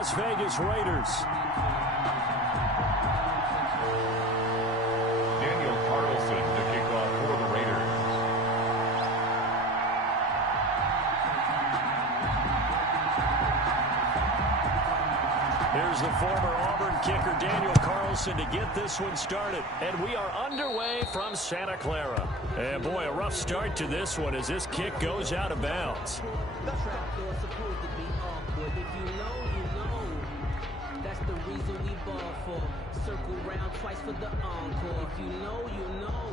Las Vegas Raiders. Daniel Carlson to kick off for the Raiders. Here's the former Auburn kicker Daniel Carlson to get this one started. And we are underway from Santa Clara. And boy, a rough start to this one as this kick goes out of bounds. That's the reason we ball for. Circle round twice for the encore. If you know, you know.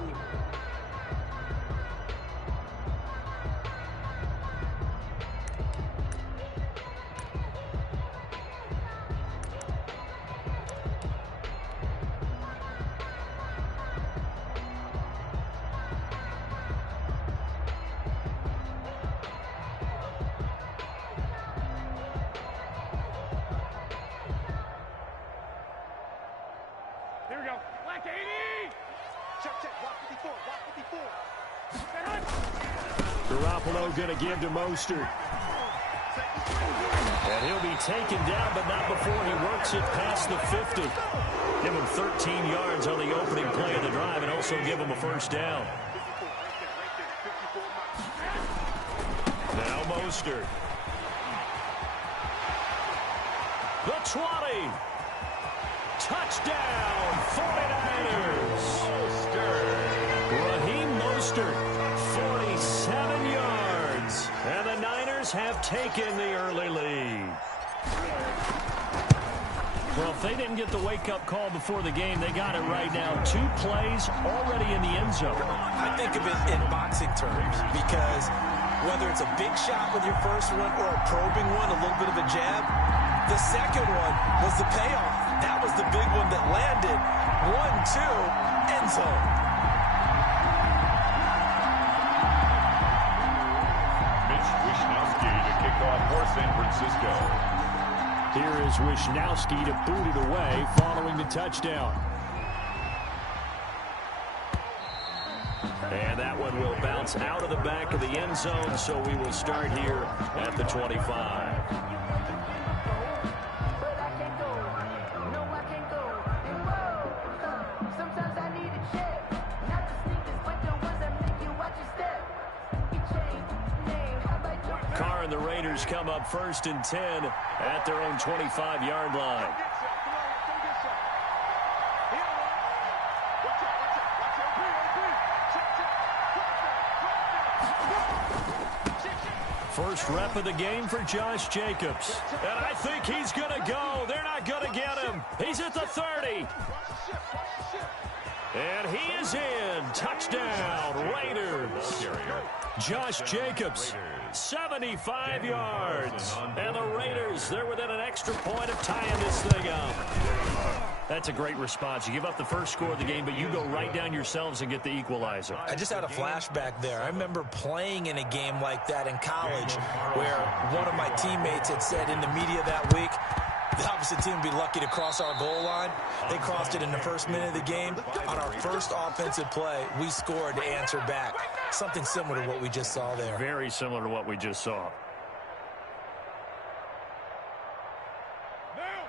Here we go. Black 80. Check. Walk 54. Walk 54. Garoppolo going to give to Mostert. And he'll be taken down, but not before he works it past the 50. Give him 13 yards on the opening play of the drive and also give him a first down. Now Mostert. The 20. Touchdown, 49ers. Raheem Mostert, 47 yards. And the Niners have taken the early lead. Well, if they didn't get the wake-up call before the game, they got it right now. 2 plays already in the end zone. I think of it in boxing terms because whether it's a big shot with your first one or a probing one, a little bit of a jab, the second one was the payoff. That was the big one that landed. 1-2, end zone. Mitch Wishnowsky to kick off for San Francisco. Here is Wishnowsky to boot it away following the touchdown. And that one will bounce out of the back of the end zone, so we will start here at the 25. And the Raiders come up 1st and 10 at their own 25-yard line. First rep of the game for Josh Jacobs. And I think he's going to go. They're not going to get him. He's at the 30. And he is in. Touchdown, Raiders. Josh Jacobs, 75 yards. And the Raiders, they're within an extra point of tying this thing up. That's a great response. You give up the first score of the game, but you go right down yourselves and get the equalizer. I just had a flashback there. I remember playing in a game like that in college where one of my teammates had said in the media that week, the opposite team would be lucky to cross our goal line. They crossed it in the first minute of the game. On our first offensive play, we scored to answer back. Something similar to what we just saw there. Very similar to what we just saw.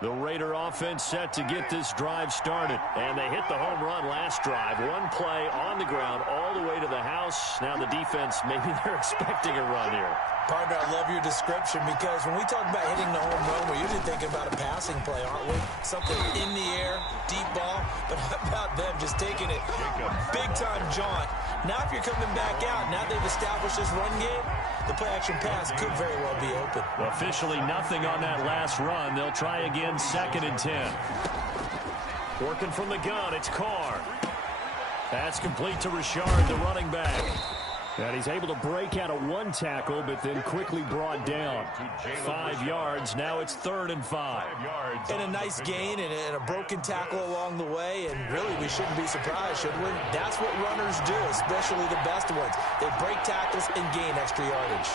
The Raider offense set to get this drive started. And they hit the home run last drive. One play on the ground all the way to the house. Now the defense, maybe they're expecting a run here. Partner, I love your description because when we talk about hitting the home run, we're usually thinking about a passing play, aren't we? Something in the air, deep ball. But how about them just taking it big-time jaunt? Now if you're coming back out, now they've established this run game, the play-action pass could very well be open. Officially nothing on that last run. They'll try again 2nd and 10. Working from the gun, it's Carr. That's complete to Richard, the running back. And he's able to break out of one tackle, but then quickly brought down. 5 yards. Now it's 3rd and 5. And a nice gain and a broken tackle along the way. And really, we shouldn't be surprised, should we? That's what runners do, especially the best ones. They break tackles and gain extra yardage.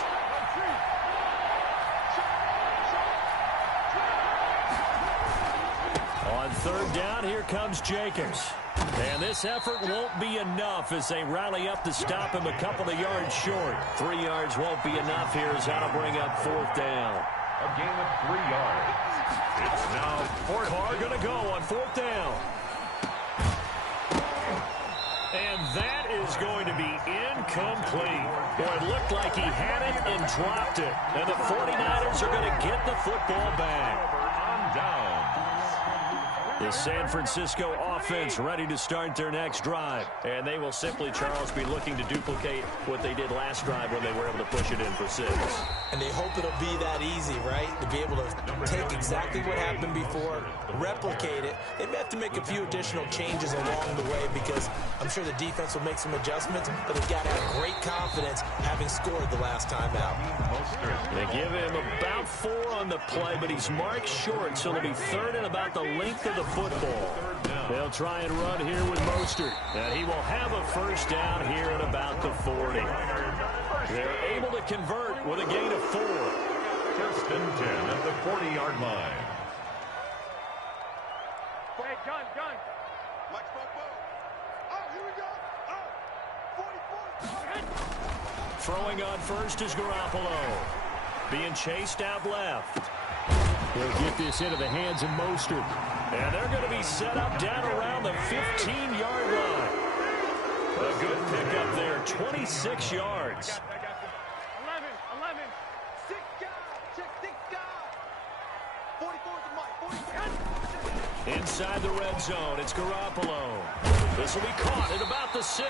On 3rd down, here comes Jacobs. And this effort won't be enough as they rally up to stop him a couple of yards short. 3 yards won't be enough here as that'll bring up 4th down. A gain of 3 yards. Carr going to go on 4th down. And that is going to be incomplete. Boy, it looked like he had it and dropped it. And the 49ers are going to get the football back. On down. The San Francisco offense ready to start their next drive. And they will simply, Charles, be looking to duplicate what they did last drive when they were able to push it in for 6. And they hope it'll be that easy, right? To be able to take exactly what happened before, replicate it. They may have to make a few additional changes along the way because I'm sure the defense will make some adjustments, but they've got to have great confidence having scored the last time out. They give him about 4 on the play, but he's marked short, so it'll be 3rd and about the length of the football. They'll try and run here with Mostert, and he will have a 1st down here at about the 40. They're able to convert with a gain of 4. 1st and 10 at the 40-yard line. Hey, gun. Mike, oh, here we go. Oh, 44. Throwing on 1st is Garoppolo. Being chased out left. They'll get this into the hands of Mostert. And they're going to be set up down around the 15-yard line. A good pickup there, 26 yards. 11. 6 guys. 44 to Mike. Inside the red zone, it's Garoppolo. This will be caught at about the 6.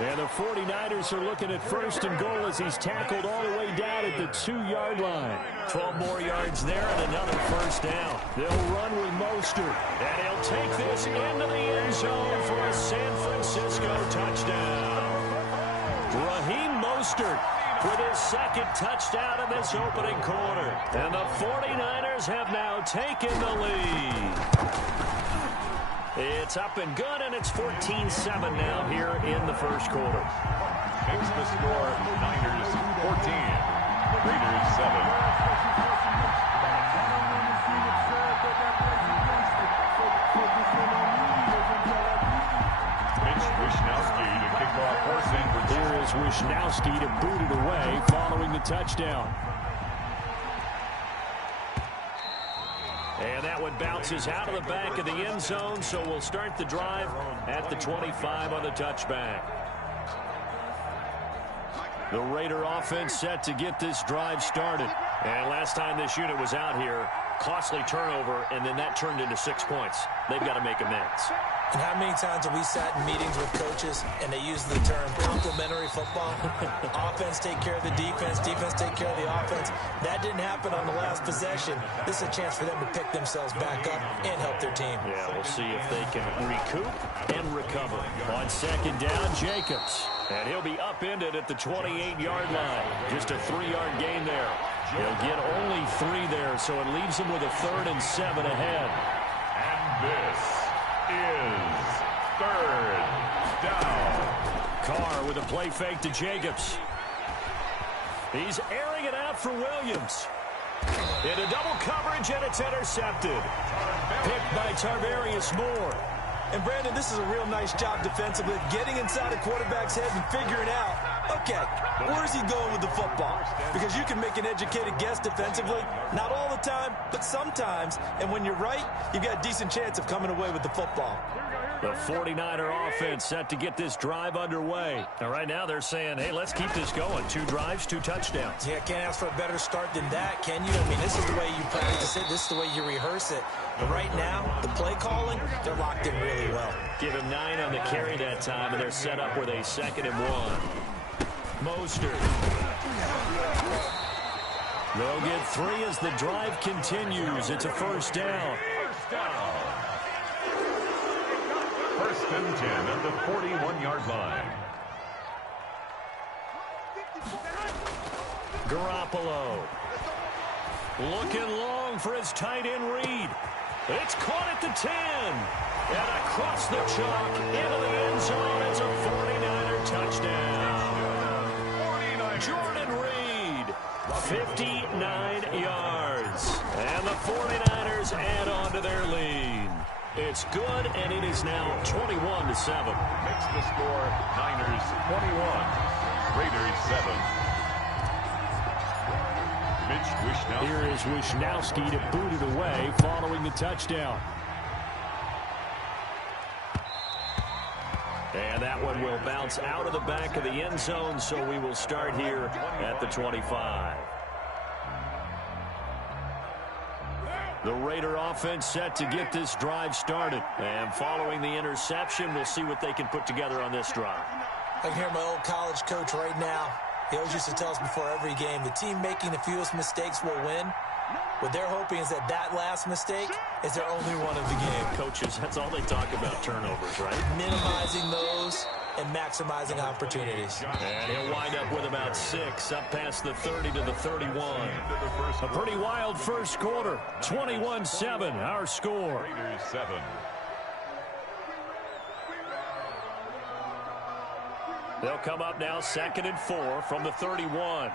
And the 49ers are looking at 1st and goal as he's tackled all the way down at the 2-yard line. 12 more yards there and another 1st down. They'll run with Mostert. And he'll take this into the end zone for a San Francisco touchdown. Raheem Mostert with his 2nd touchdown in this opening quarter. And the 49ers have now taken the lead. It's up and good, and it's 14-7 now here in the 1st quarter. Makes the score Niners 14, Raiders 7. Mitch Wishnowsky to kick off for San Francisco. Here is Wishnowsky to boot it away following the touchdown. And that one bounces out of the back of the end zone, so we'll start the drive at the 25 on the touchback. The Raider offense set to get this drive started. And last time this unit was out here, costly turnover, and then that turned into 6 points. They've got to make amends. And how many times have we sat in meetings with coaches and they use the term complementary football? Offense take care of the defense, defense take care of the offense. That didn't happen on the last possession. This is a chance for them to pick themselves back up and help their team. Yeah, we'll see if they can recoup and recover. On 2nd down, Jacobs. And he'll be upended at the 28-yard line. Just a 3-yard gain there. He'll get only 3 there, so it leaves him with a 3rd and 7 ahead. And this is 3rd down. Carr with a play fake to Jacobs. He's airing it out for Williams. Into double coverage, and it's intercepted. Picked by Tarvarius Moore. And, Brandon, this is a real nice job defensively, getting inside a quarterback's head and figuring out, okay, where is he going with the football? Because you can make an educated guess defensively, not all the time, but sometimes. And when you're right, you've got a decent chance of coming away with the football. The 49er offense set to get this drive underway. And right now they're saying, hey, let's keep this going. 2 drives, 2 touchdowns. Yeah, can't ask for a better start than that, can you? I mean, this is the way you practice it. This is the way you rehearse it. But right now, the play calling, they're locked in really well. Give him 9 on the carry that time, and they're set up with a 2nd and 1. Mostert. They'll get 3 as the drive continues. It's a 1st down. 1st and 10 at the 41-yard line. Garoppolo. Looking long for his tight end read. It's caught at the 10. And across the chalk into the end zone. It's a 49er touchdown. Jordan Reed, 59 yards. And the 49ers add on to their lead. It's good, and it is now 21-7. Makes the score Niners 21, Raiders 7. Mitch Wishnowski. Here is Wishnowski to boot it away following the touchdown. And that one will bounce out of the back of the end zone, so we will start here at the 25. The Raider offense set to get this drive started. And following the interception, we'll see what they can put together on this drive. I can hear my old college coach right now. He always used to tell us before every game, the team making the fewest mistakes will win. What they're hoping is that last mistake is their only one of the game. Coaches, that's all they talk about, turnovers, right? Minimizing those and maximizing opportunities. And he'll wind up with about 6, up past the 30 to the 31. A pretty wild first quarter. 21-7, our score. Raiders 7. They'll come up now 2nd and 4 from the 31.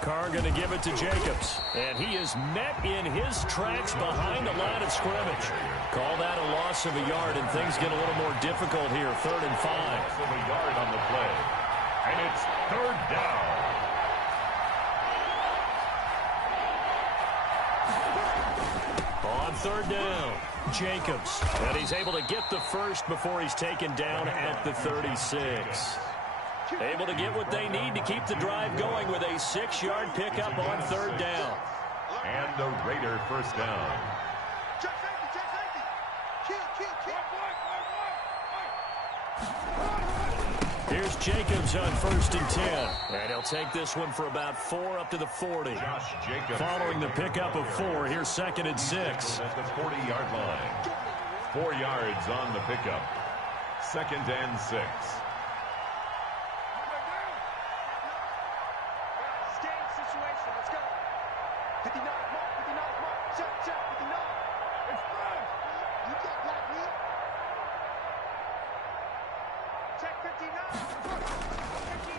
Carr going to give it to Jacobs. And he is met in his tracks behind the line of scrimmage. Call that a loss of a yard, and things get a little more difficult here. 3rd and 5. Loss of a yard on the play. And it's 3rd down. On 3rd down, Jacobs. And he's able to get the first before he's taken down at the 36. Able to get what they need to keep the drive going with a 6-yard pickup on 3rd down. And the Raider first down. Here's Jacobs on 1st and 10. And he'll take this one for about 4 up to the 40. Josh Jacobs. Following the pickup of 4, here's 2nd and 6. At the 40-yard line. 4 yards on the pickup. 2nd and 6.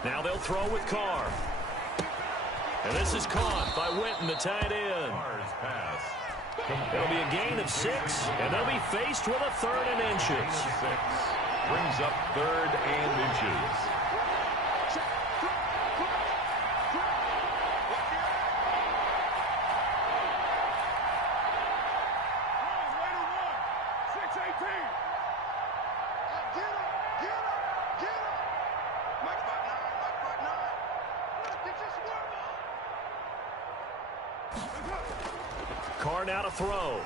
Now they'll throw with Carr. And this is caught by Witten, the tight end. Carr's pass. It'll be a gain of 6, and they'll be faced with a 3rd and inches. 6. Brings up 3rd and inches. Carr now to throw.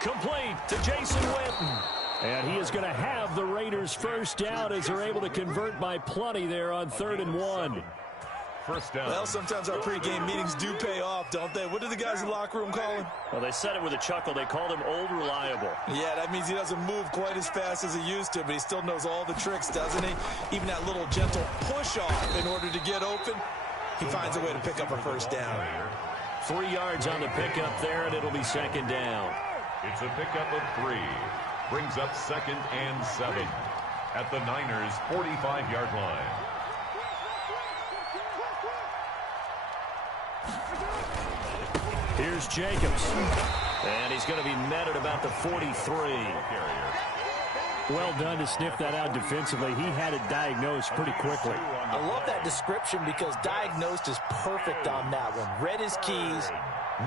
Complete to Jason Witten. And he is going to have the Raiders first down as they're able to convert by plenty there on 3rd and 1. First down. Well, sometimes our pregame meetings do pay off, don't they? What do the guys in the locker room call him? Well, they said it with a chuckle. They called him Old Reliable. Yeah, that means he doesn't move quite as fast as he used to, but he still knows all the tricks, doesn't he? Even that little gentle push-off in order to get open, he finds a way to pick up a first down. 3 yards on the pickup there, and it'll be 2nd down. It's a pickup of 3. Brings up 2nd and 7 at the Niners' 45-yard line. Here's Jacobs. And he's going to be met at about the 43. Well done to sniff that out defensively. He had it diagnosed pretty quickly. I love that description because diagnosed is perfect on that one. Read his keys,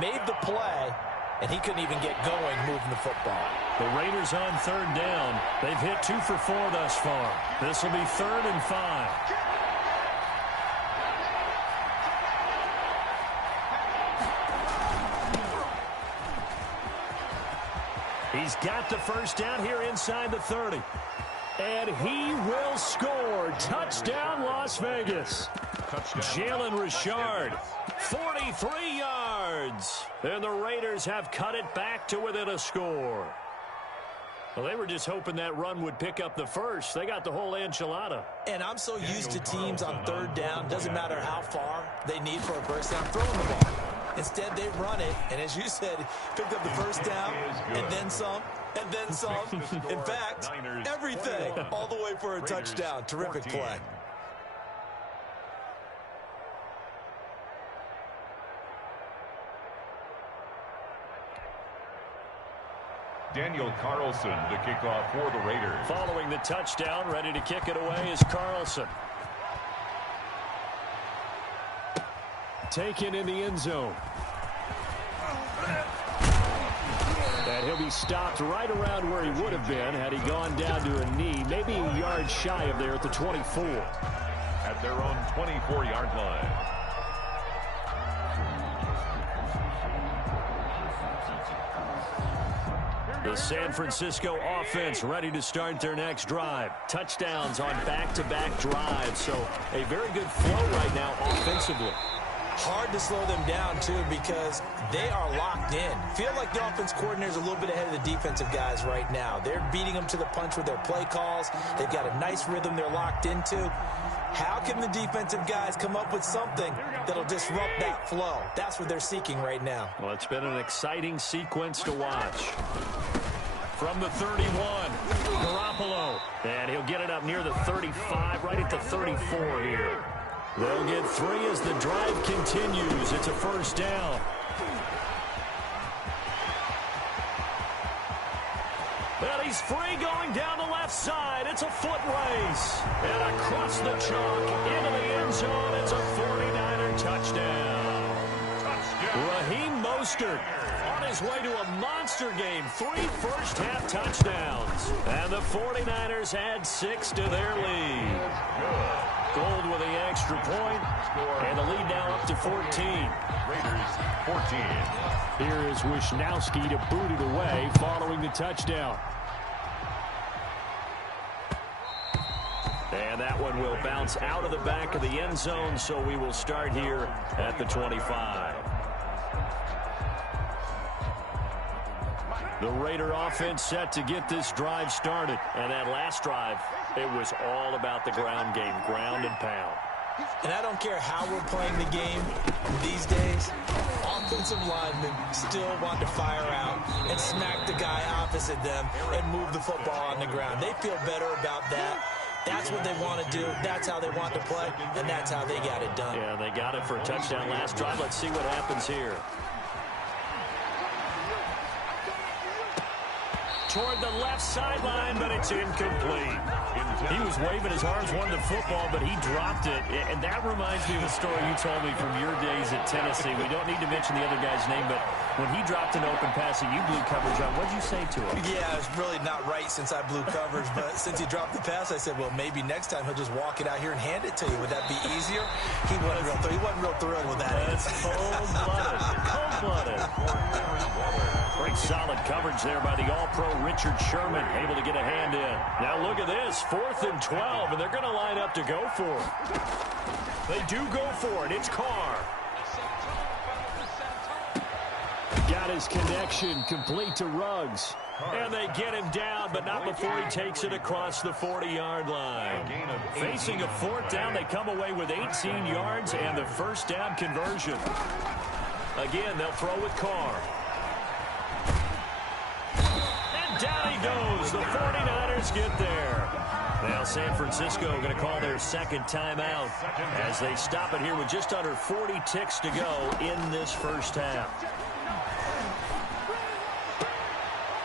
made the play, and he couldn't even get going moving the football. The Raiders on 3rd down. They've hit 2 for 4 thus far. This will be 3rd and 5. He's got the first down here inside the 30. And he will score. Touchdown, Las Vegas. Jalen Richard, 43 yards. And the Raiders have cut it back to within a score. Well, they were just hoping that run would pick up the first. They got the whole enchilada. And I'm so used to teams on 3rd down, doesn't matter how far they need for a first down, throwing the ball. Instead, they run it, and as you said, picked up the first down, and then some, and then some. In fact, everything, all the way for a touchdown. Terrific play. Daniel Carlson to kick off for the Raiders. Following the touchdown, ready to kick it away is Carlson. Taken in the end zone. And he'll be stopped right around where he would have been had he gone down to a knee, maybe a yard shy of there at the 24. At their own 24-yard line. The San Francisco offense ready to start their next drive. Touchdowns on back-to-back drives, so a very good flow right now offensively. Hard to slow them down, too, because they are locked in. Feel like the offense coordinator is a little bit ahead of the defensive guys right now. They're beating them to the punch with their play calls. They've got a nice rhythm they're locked into. How can the defensive guys come up with something that'll disrupt that flow? That's what they're seeking right now. Well, it's been an exciting sequence to watch. From the 31, Garoppolo. And he'll get it up near the 35, right at the 34 here. They'll get 3 as the drive continues. It's a first down. Well, he's free going down the left side. It's a foot race. And across the chalk into the end zone. It's a 49er touchdown. Raheem Mostert on his way to a monster game. 3 first-half touchdowns. And the 49ers add 6 to their lead. Gold with the extra point, and the lead now up to 14. Raiders 14. Here is Wisnowski to boot it away following the touchdown. And that one will bounce out of the back of the end zone, so we will start here at the 25. The Raider offense set to get this drive started. And that last drive, it was all about the ground game, ground and pound. And I don't care how we're playing the game these days, offensive linemen still want to fire out and smack the guy opposite them and move the football on the ground. They feel better about that. That's what they want to do. That's how they want to play, and that's how they got it done. Yeah, they got it for a touchdown last drive. Let's see what happens here. Toward the left sideline, but it's incomplete. He was waving his arms, wanted the football, but he dropped it. And that reminds me of a story you told me from your days at Tennessee. We don't need to mention the other guy's name, but when he dropped an open pass and you blew coverage on, what did you say to him? Yeah, it's really not right since I blew coverage, but since he dropped the pass, I said, well, maybe next time he'll just walk it out here and hand it to you. Would that be easier? He wasn't real thrilled with that. That's cold-blooded. Cold-blooded. Great solid coverage there by the All-Pro Richard Sherman, able to get a hand in. Now look at this, 4th and 12, and they're going to line up to go for it. They do go for it. It's Carr. Got his connection complete to Ruggs. And they get him down, but not before he takes it across the 40-yard line. Facing a 4th down, they come away with 18 yards and the first down conversion. Again, they'll throw with Carr. And down he goes. The 49ers get there. Now San Francisco going to call their second timeout as they stop it here with just under 40 ticks to go in this first half.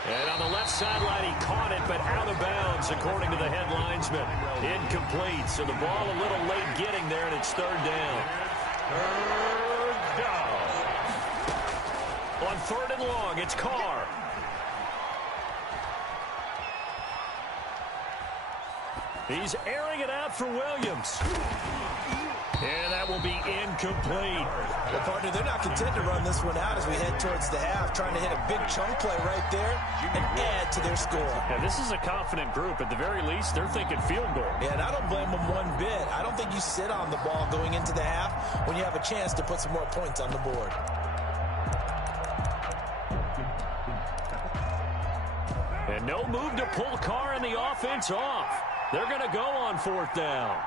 And on the left sideline, he caught it, but out of bounds, according to the head linesman. Incomplete, so the ball a little late getting there, and it's 3rd down. 3rd down. On 3rd and long, it's Carr. He's airing it out for Williams. And that will be incomplete. Well, partner, they're not content to run this one out as we head towards the half, trying to hit a big chunk play right there and add to their score. Yeah, this is a confident group. At the very least, they're thinking field goal. Yeah, and I don't blame them one bit. I don't think you sit on the ball going into the half when you have a chance to put some more points on the board. And no move to pull Carr and the offense off. They're going to go on 4th down.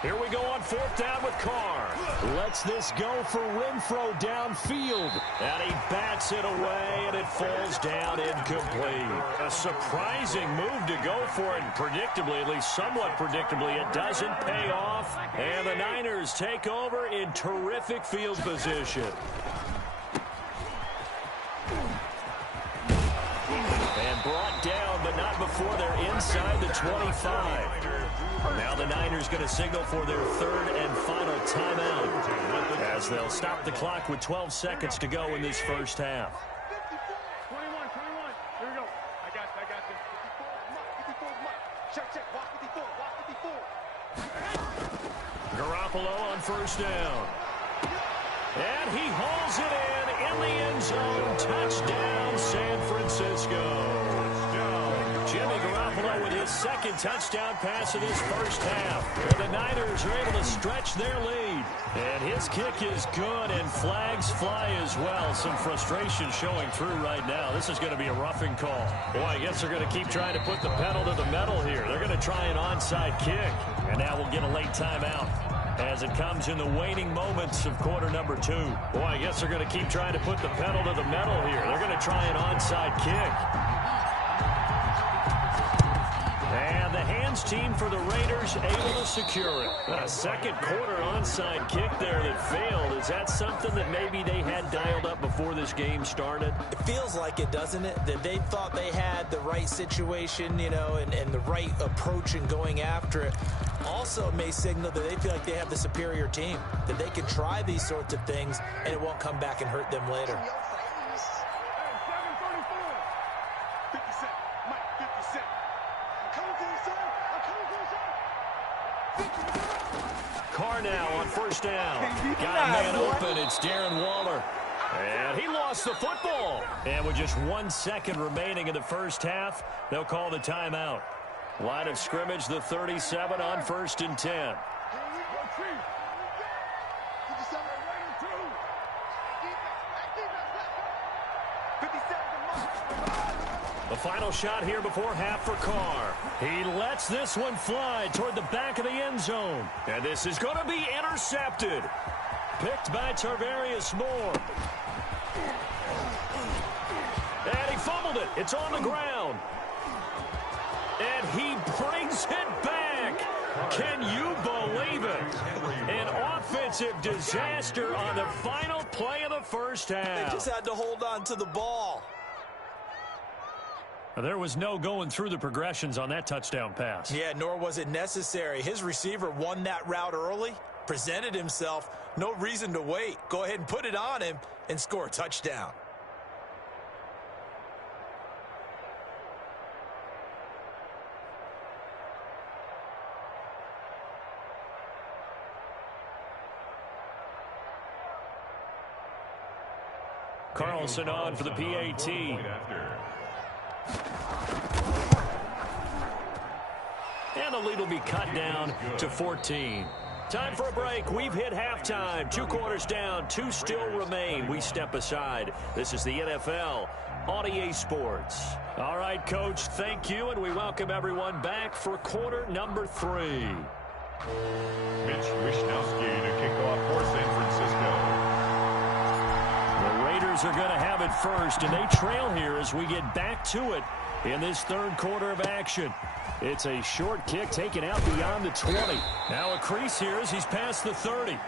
Here we go on 4th down with Carr. Lets this go for Renfro downfield. And he bats it away, and it falls down incomplete. A surprising move to go for it, and predictably, at least somewhat predictably, it doesn't pay off. And the Niners take over in terrific field position. brought down, but not before they're inside the 25. Now the Niners going to signal for their third and final timeout as they'll stop the clock with 12 seconds to go in this first half. 21. Here we go. I got this. 54. Check. Walk 54. Garoppolo on first down. And he hauls it in the end zone. Touchdown, San Francisco. Jimmy Garoppolo with his second touchdown pass of this first half. The Niners are able to stretch their lead. And his kick is good, and flags fly as well. Some frustration showing through right now. This is going to be a roughing call. Boy, I guess they're going to keep trying to put the pedal to the metal here. They're going to try an onside kick. And now we'll get a late timeout as it comes in the waning moments of quarter number 2. Boy, I guess they're going to keep trying to put the pedal to the metal here. They're going to try an onside kick. And the hands team for the Raiders able to secure it. A second quarter onside kick there that failed. Is that something that maybe they had dialed up before this game started? It feels like it, doesn't it? That they thought they had the right situation, you know, and the right approach in going after it. Also, it may signal that they feel like they have the superior team, that they can try these sorts of things, and it won't come back and hurt them later. Carr now on first down. Got a man open. It's Darren Waller. And he lost the football. And with just 1 second remaining in the first half, they'll call the timeout. Line of scrimmage, the 37 on 1st and 10. The final shot here before half for Carr. He lets this one fly toward the back of the end zone. And this is going to be intercepted. Picked by Tarvarius Moore. And he fumbled it. It's on the ground. And he brings it back. Can you believe it? An offensive disaster on the final play of the first half. They just had to hold on to the ball. There was no going through the progressions on that touchdown pass. Yeah, nor was it necessary. His receiver won that route early, presented himself. No reason to wait. Go ahead and put it on him and score a touchdown. Carlson on for the PAT. And the lead will be cut down to 14. Time for a break. We've hit halftime. 2 quarters down. 2 still remain. We step aside. This is the NFL on EA Sports. All right, Coach, thank you, and we welcome everyone back for quarter number 3. Mitch Wishnowsky to kick off for San Francisco. The Raiders are going to have it first, and they trail here as we get back to it in this third quarter of action. It's a short kick taken out beyond the 20. Now a crease here as he's past the 30.